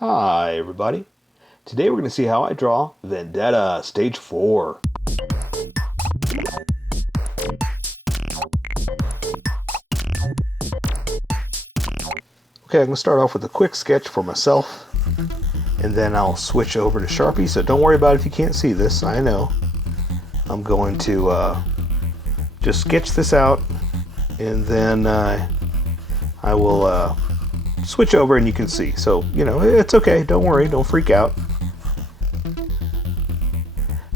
Hi everybody. Today we're going to see how I draw Vendetta, Stage 4. Okay, I'm going to start off with a quick sketch for myself, and then I'll switch over to Sharpie, so don't worry about it if you can't see this, I know. I'm going to just sketch this out, and then I will switch over and you can see. So, you know, it's okay, don't worry, don't freak out.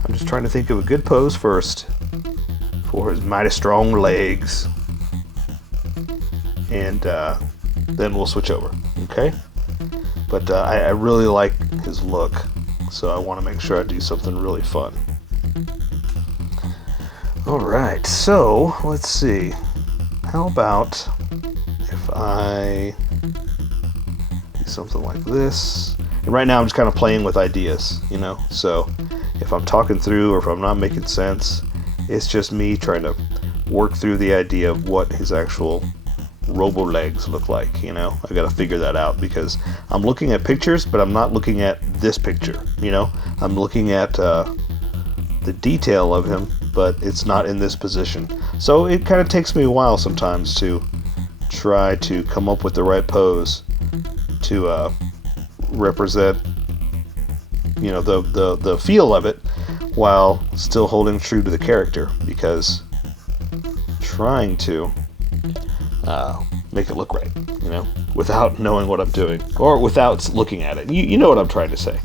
I'm just trying to think of a good pose first for his mighty strong legs. And then we'll switch over, okay? But I really like his look, so I want to make sure I do something really fun. Alright, so let's see. How about if I do something like this? And right now I'm just kind of playing with ideas, you know? So if I'm talking through or if I'm not making sense, it's just me trying to work through the idea of what his actual robo legs look like, you know? I gotta figure that out because I'm looking at pictures, but I'm not looking at this picture, you know? I'm looking at the detail of him, but it's not in this position. So it kind of takes me a while sometimes to try to come up with the right pose to represent, you know, the feel of it while still holding true to the character, because trying to make it look right, you know, without knowing what I'm doing or without looking at it. You know what I'm trying to say.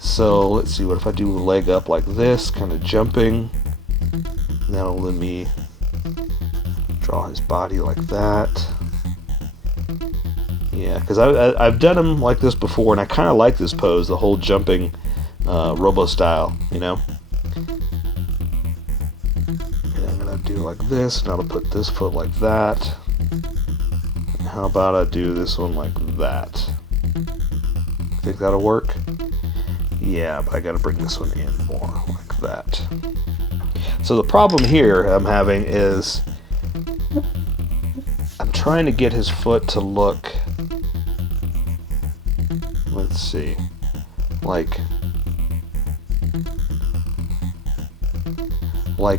So let's see, what if I do a leg up like this, kind of jumping? That'll let me draw his body like that. Yeah, because I've done him like this before, and I kind of like this pose, the whole jumping robo style, you know. And I'm gonna do like this, and I'll put this foot like that. And how about I do this one like that? Think that'll work? Yeah, but I gotta bring this one in more like that. So the problem here I'm having is I'm trying to get his foot to look, let's see, like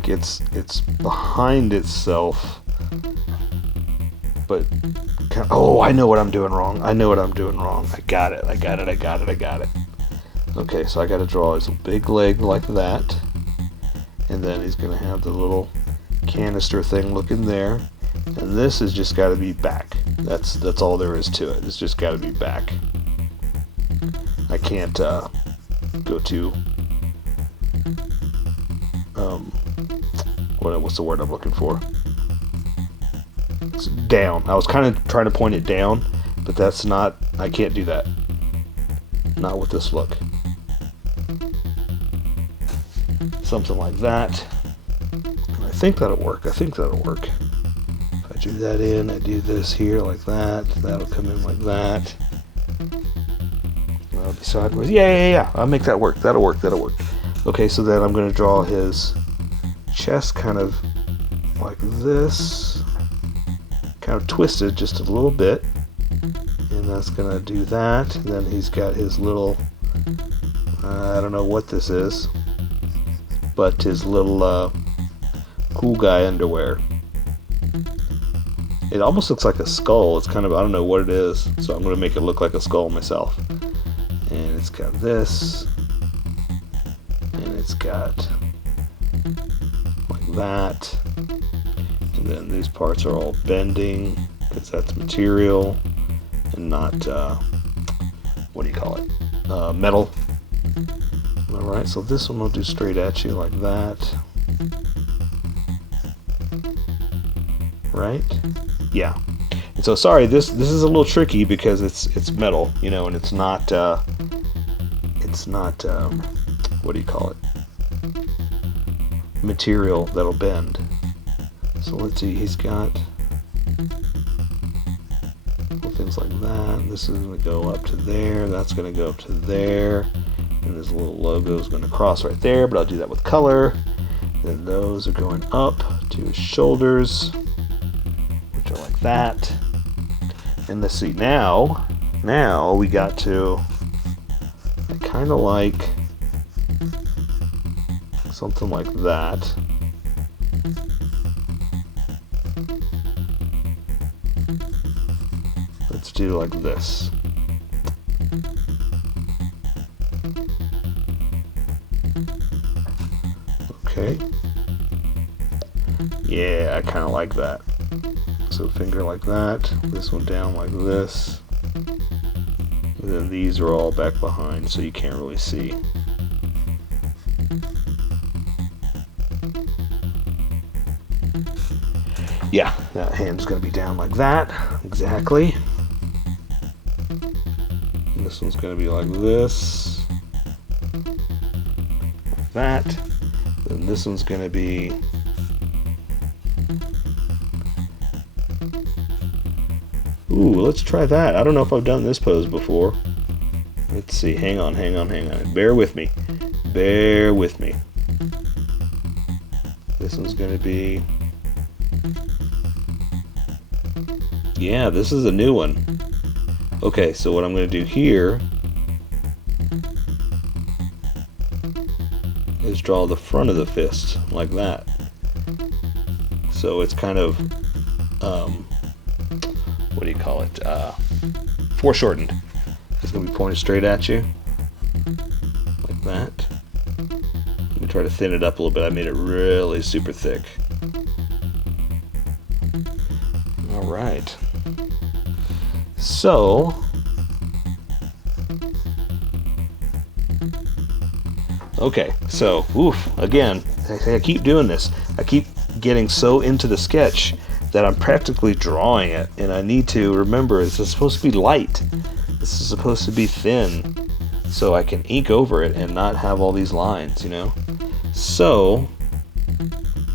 it's behind itself, but oh, I know what I'm doing wrong. I got it. Okay, so I got to draw his big leg like that, and then he's going to have the little canister thing looking there, and this has just got to be back. That's all there is to it. It's just got to be back. I can't go to what's the word I'm looking for? It's down. I was kind of trying to point it down, but that's not. I can't do that. Not with this look. Something like that. I think that'll work. If I do that in, I do this here like that. That'll come in like that. That'll be sideways. Yeah. I'll make that work. That'll work. Okay, so then I'm going to draw his chest kind of like this. Kind of twisted just a little bit. And that's going to do that. And then he's got his little, I don't know what this is, but his little cool guy underwear. It almost looks like a skull. It's kind of, I don't know what it is, so I'm going to make it look like a skull myself. And it's got this, and it's got like that, and then these parts are all bending because that's material and not what do you call it, metal. Alright, so this one will do straight at you like that. Right? Yeah. And so sorry, this is a little tricky because it's metal, you know, and it's not what do you call it? Material that'll bend. So let's see, he's got things like that. This is going to go up to there, that's going to go up to there, and this little logo is going to cross right there, but I'll do that with color. Then those are going up to his shoulders, which are like that. And let's see, now we got to I kind of like something like that. Let's do like this. Okay. Yeah, I kind of like that. So finger like that, this one down like this. And then these are all back behind, so you can't really see. Yeah, that hand's gonna be down like that, exactly. And this one's gonna be like this, like that. Then this one's gonna be ooh, let's try that. I don't know if I've done this pose before. Let's see, hang on. Bear with me. Bear with me. This one's gonna be, yeah, this is a new one. Okay, so what I'm going to do here is draw the front of the fist like that. So it's kind of, what do you call it? Foreshortened. It's going to be pointed straight at you like that. Let me try to thin it up a little bit. I made it really super thick. All right. So, okay, so, oof, again, I keep doing this. I keep getting so into the sketch that I'm practically drawing it, and I need to remember this is supposed to be light. This is supposed to be thin, so I can ink over it and not have all these lines, you know? So,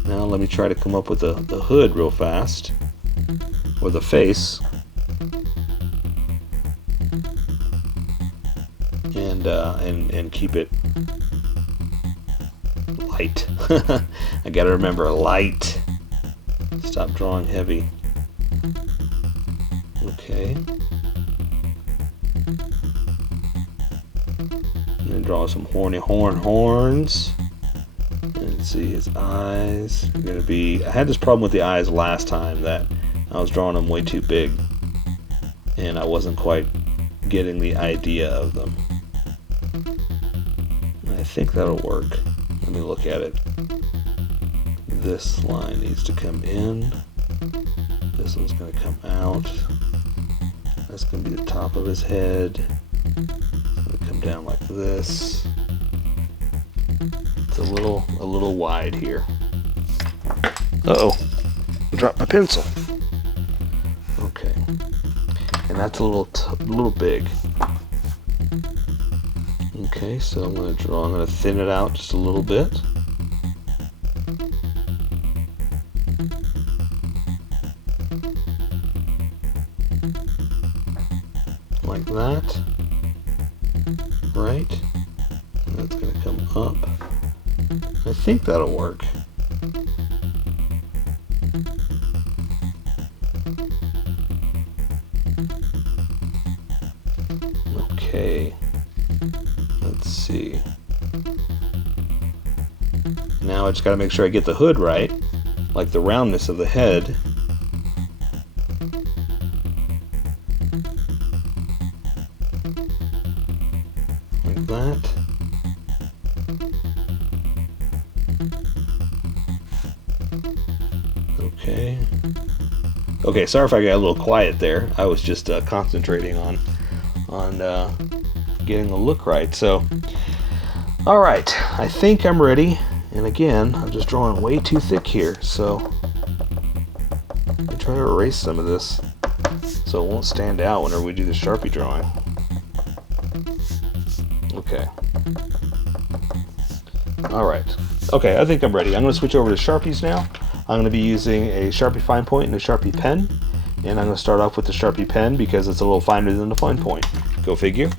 now let me try to come up with the hood real fast, or the face. And keep it light. I gotta remember light. Stop drawing heavy. Okay. And then draw some horns. And see his eyes. Are gonna be. I had this problem with the eyes last time that I was drawing them way too big, and I wasn't quite getting the idea of them. I think that'll work. Let me look at it. This line needs to come in. This one's going to come out. That's going to be the top of his head. It's going to come down like this. It's a little wide here. Uh-oh. I dropped my pencil. Okay. And that's a little big. Okay, so I'm going to thin it out just a little bit. Like that. Right? And that's going to come up. I think that'll work. Okay. Let's see. Now I just got to make sure I get the hood right, like the roundness of the head. Like that. Okay. Okay, sorry if I got a little quiet there. I was just concentrating on getting the look right. So, all right, I think I'm ready. And again, I'm just drawing way too thick here. So, I'm trying to erase some of this so it won't stand out whenever we do the Sharpie drawing. Okay. All right. Okay, I think I'm ready. I'm going to switch over to Sharpies now. I'm going to be using a Sharpie fine point and a Sharpie pen. And I'm going to start off with the Sharpie pen because it's a little finer than the fine point. Go figure.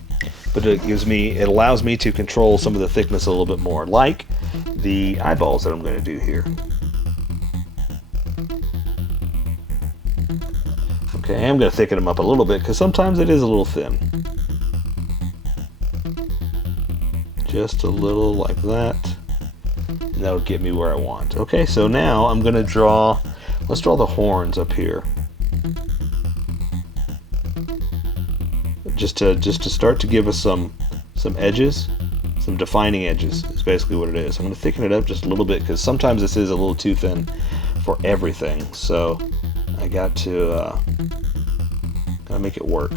But it allows me to control some of the thickness a little bit more, like the eyeballs that I'm going to do here. Okay, I'm going to thicken them up a little bit because sometimes it is a little thin. Just a little like that. And that'll get me where I want. Okay, so now I'm going to draw, let's draw the horns up here. Just to start to give us some edges, some defining edges is basically what it is. I'm going to thicken it up just a little bit because sometimes this is a little too thin for everything. So I got to make it work.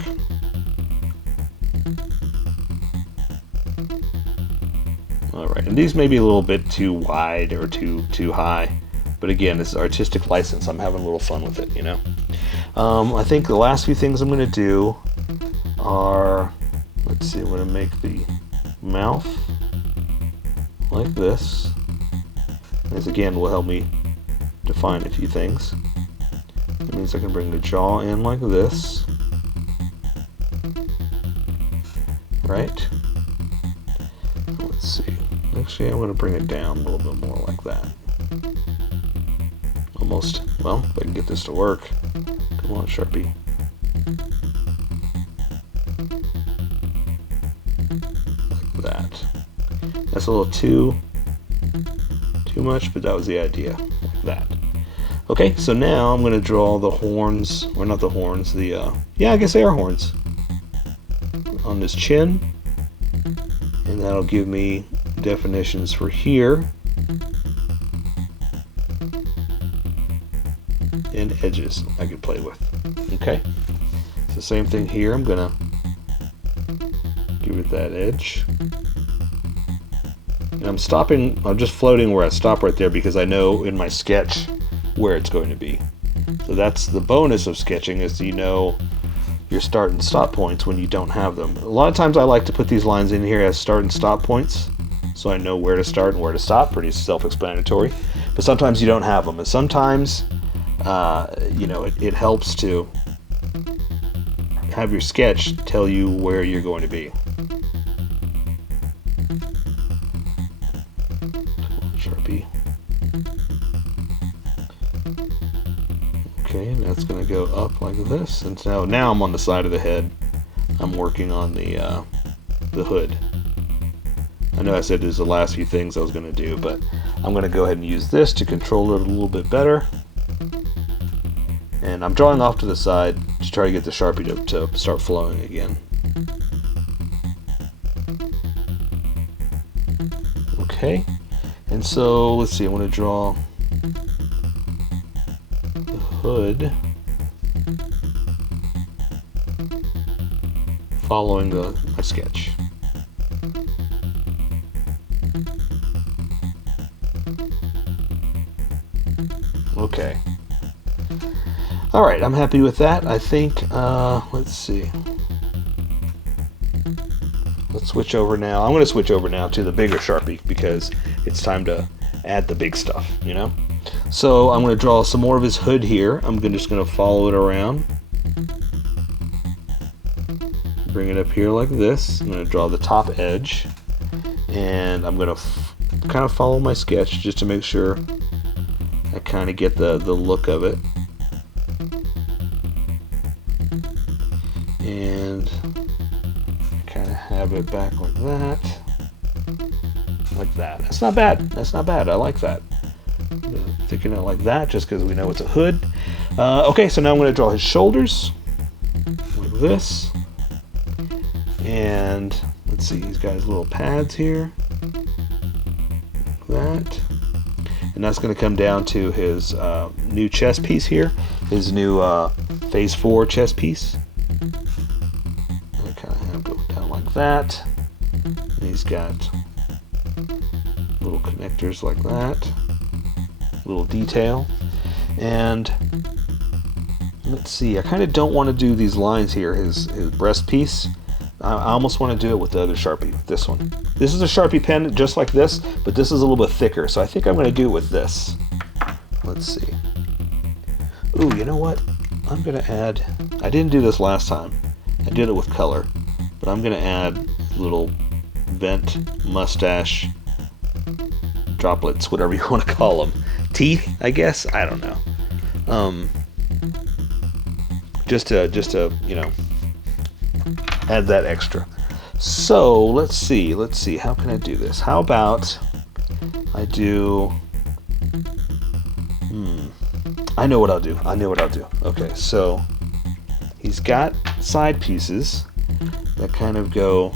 All right, and these may be a little bit too wide or too high, but again, this is artistic license. I'm having a little fun with it, you know. I think the last few things I'm going to do are, let's see, I'm going to make the mouth like this. This again will help me define a few things. That means I can bring the jaw in like this, right? Let's see. Actually, I'm going to bring it down a little bit more like that. Almost. Well, if I can get this to work. Come on, Sharpie. That. That's a little too much, but that was the idea, like that. Okay, so now I'm going to draw the horns, or not the horns, the, yeah, I guess they are horns, on his chin, and that'll give me definitions for here, and edges I can play with. Okay, it's the same thing here. I'm going to give it that edge. And I'm stopping, I'm just floating where I stop right there because I know in my sketch where it's going to be. So that's the bonus of sketching, is you know your start and stop points when you don't have them. A lot of times I like to put these lines in here as start and stop points so I know where to start and where to stop. Pretty self-explanatory. But sometimes you don't have them, and sometimes you know, it helps to have your sketch tell you where you're going to be. Sharpie. Okay, and that's going to go up like this. And so now I'm on the side of the head. I'm working on the hood. I know I said there's the last few things I was going to do, but I'm going to go ahead and use this to control it a little bit better. And I'm drawing off to the side to try to get the Sharpie to start flowing again. Okay, and so let's see, I want to draw the hood following my sketch. Okay. Alright, I'm happy with that. I think, let's see. Let's switch over now. I'm going to switch over now to the bigger Sharpie because it's time to add the big stuff, you know? So I'm going to draw some more of his hood here. I'm just going to follow it around. Bring it up here like this. I'm going to draw the top edge. And I'm going to kind of follow my sketch just to make sure I kind of get the look of it. And kind of have it back like that. Like that. That's not bad. That's not bad. I like that. Thicken it like that just because we know it's a hood. Okay, so now I'm going to draw his shoulders like this. And let's see, he's got his little pads here. Like that. And that's going to come down to his new chest piece here. His new Phase 4 chest piece. Kind of have it go down like that. And he's got little connectors like that. Little detail. And let's see, I kind of don't want to do these lines here, his breast piece. I almost want to do it with the other Sharpie, with this one. This is a Sharpie pen just like this, but this is a little bit thicker, so I think I'm going to do it with this. Let's see. Ooh, you know what? I'm going to add, I didn't do this last time. I did it with color, but I'm going to add little vent mustache droplets, whatever you want to call them. Teeth, I guess? I don't know. Just to, you know, add that extra. So let's see, how can I do this? How about I do, I know what I'll do. Okay, so he's got side pieces that kind of go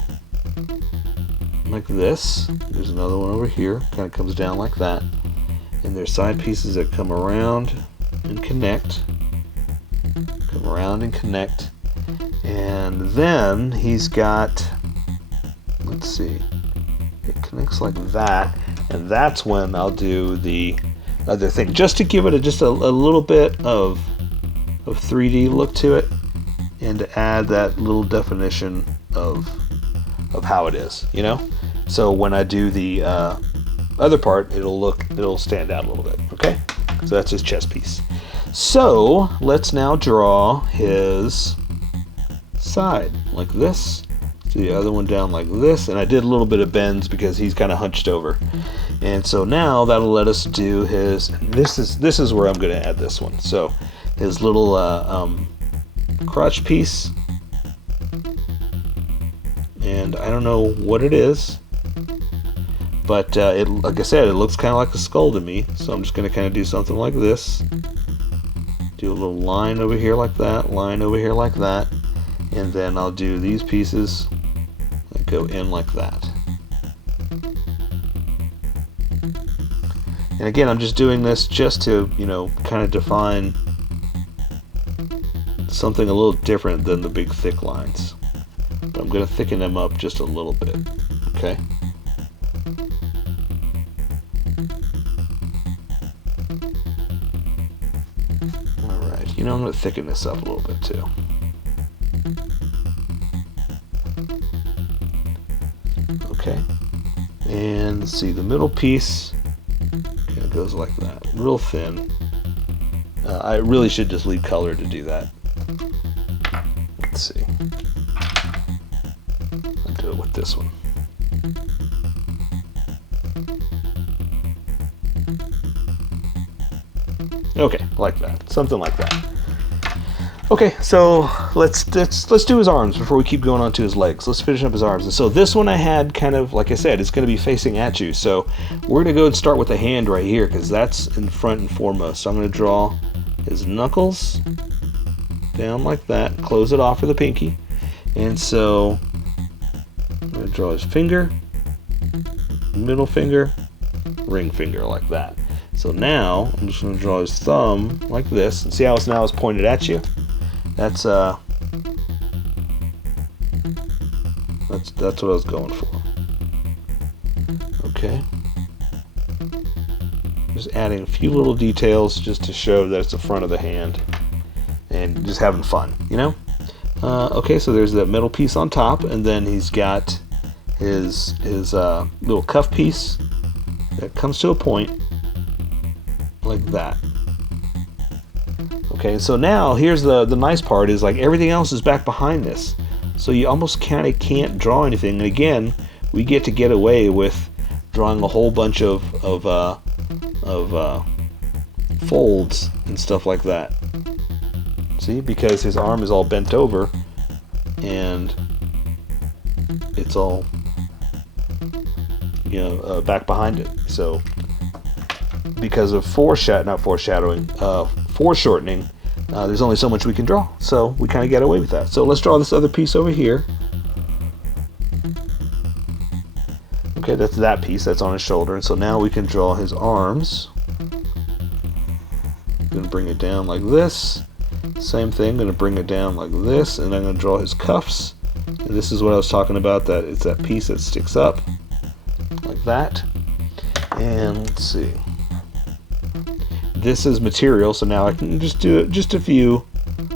like this. There's another one over here, kind of comes down like that. And there's side pieces that come around and connect. And then he's got, let's see, it connects like that. And that's when I'll do the other thing, just to give it just a little bit of 3D look to it, and to add that little definition of how it is, you know. So when I do the other part, it'll stand out a little bit. Okay, so that's his chest piece. So let's now draw his side like this. Do the other one down like this, and I did a little bit of bends because he's kind of hunched over. And so now that'll let us do his. This is where I'm going to add this one. So his little crotch piece, and I don't know what it is, but like I said, it looks kind of like a skull to me. So I'm just going to kind of do something like this. Do a little line over here like that, line over here like that, and then I'll do these pieces that go in like that. And again, I'm just doing this just to, you know, kind of define something a little different than the big thick lines. But I'm going to thicken them up just a little bit. Okay. Alright, you know, I'm going to thicken this up a little bit too. Okay. And let's see, the middle piece kind of goes like that, real thin. I really should just leave color to do that. Let's see. I'll do it with this one. Okay, like that, something like that. Okay, so let's do his arms before we keep going on to his legs. Let's finish up his arms. And so this one I had kind of, like I said, it's going to be facing at you. So we're going to go and start with the hand right here, because that's in front and foremost. So I'm going to draw his knuckles down like that, close it off with the pinky. And so I'm going to draw his finger, middle finger, ring finger like that. So now I'm just going to draw his thumb like this, and see how it's now is pointed at you. That's what I was going for. Okay. Just adding a few little details just to show that it's the front of the hand, and just having fun, you know. Okay, so there's that middle piece on top, and then he's got his little cuff piece that comes to a point like that. Okay, so now here's the nice part, is like everything else is back behind this, so you almost kind of can't draw anything. And again, we get away with drawing a whole bunch of folds and stuff like that. See, because his arm is all bent over and it's all, you know, back behind it. So because of foreshortening, there's only so much we can draw, so we kind of get away with that. So let's draw this other piece over here. Okay, that's that piece that's on his shoulder, and so now we can draw his arms. I'm going to bring it down like this. Same thing, I'm going to bring it down like this, and I'm going to draw his cuffs. And this is what I was talking about, that it's that piece that sticks up like that. And let's see. This is material, so now I can just do it, just a few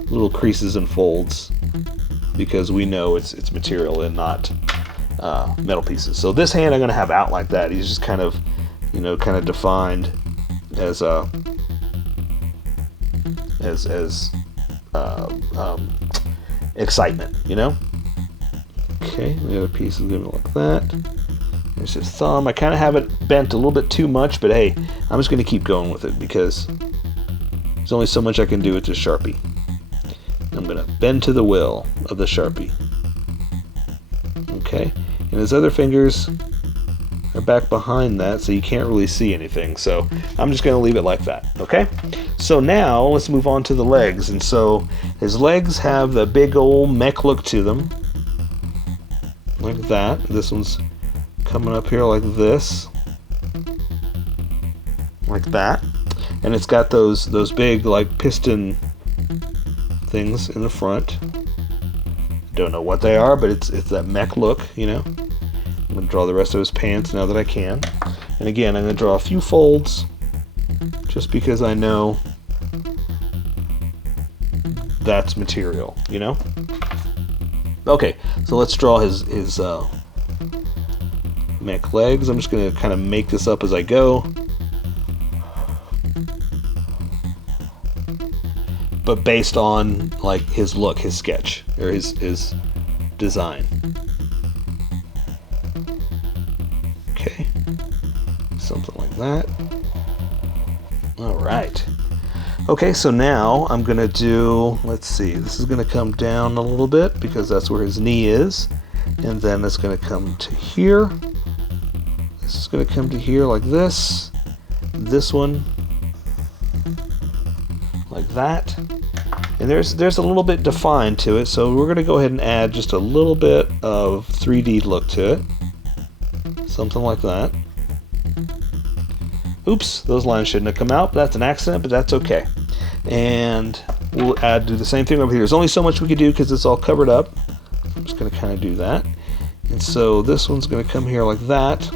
little creases and folds, because we know it's material and not metal pieces. So this hand I'm going to have out like that. He's just kind of, you know, kind of defined as excitement, you know. Okay, the other piece is going to look like that. There's his thumb. I kind of have it bent a little bit too much, but hey, I'm just going to keep going with it because there's only so much I can do with this Sharpie. I'm going to bend to the will of the Sharpie. Okay. and his other fingers are back behind that, so you can't really see anything. So I'm just going to leave it like that. Okay, so now let's move on to the legs. And so his legs have the big old mech look to them, like that. This one's coming up here like this, like that, and it's got those big like piston things in the front. Don't know what they are, but it's that mech look, you know. I'm going to draw the rest of his pants now that I can. And again, I'm going to draw a few folds just because I know that's material, you know? Okay, so let's draw his mech legs. I'm just going to kind of make this up as I go. But based on like his look, his sketch, or his design. Okay, something like that. All right. Okay, so now I'm gonna do, let's see, this is gonna come down a little bit because that's where his knee is, and then it's gonna come to here. This is gonna come to here like this. This one like that. And there's a little bit defined to it, so we're gonna go ahead and add just a little bit of 3D look to it. Something like that. Oops, those lines shouldn't have come out. That's an accident, but that's okay. And we'll do the same thing over here. There's only so much we can do because it's all covered up. I'm just going to kind of do that. And so this one's going to come here like that.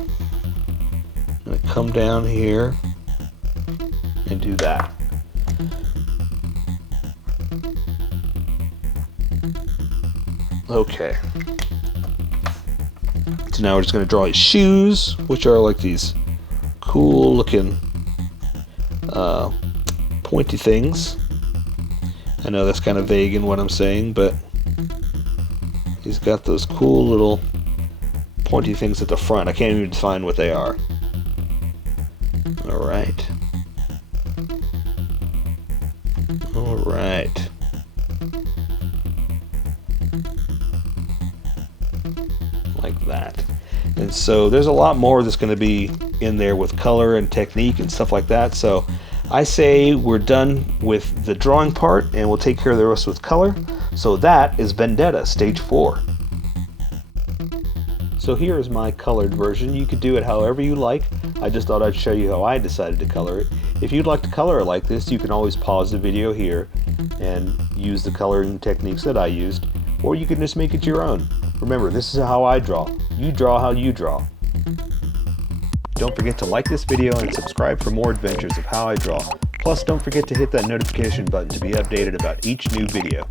Going to come down here and do that. Okay. So now we're just going to draw his shoes, which are like these cool looking pointy things. I know that's kind of vague in what I'm saying, but he's got those cool little pointy things at the front. I can't even define what they are. Alright. Alright. Like that. And so there's a lot more that's going to be in there with color and technique and stuff like that. So I say we're done with the drawing part and we'll take care of the rest with color. So that is Vendetta Stage 4. So here is my colored version. You could do it however you like. I just thought I'd show you how I decided to color it. If you'd like to color it like this, you can always pause the video here and use the coloring techniques that I used, or you can just make it your own. Remember, this is how I draw. You draw how you draw. Don't forget to like this video and subscribe for more adventures of how I draw. Plus, don't forget to hit that notification button to be updated about each new video.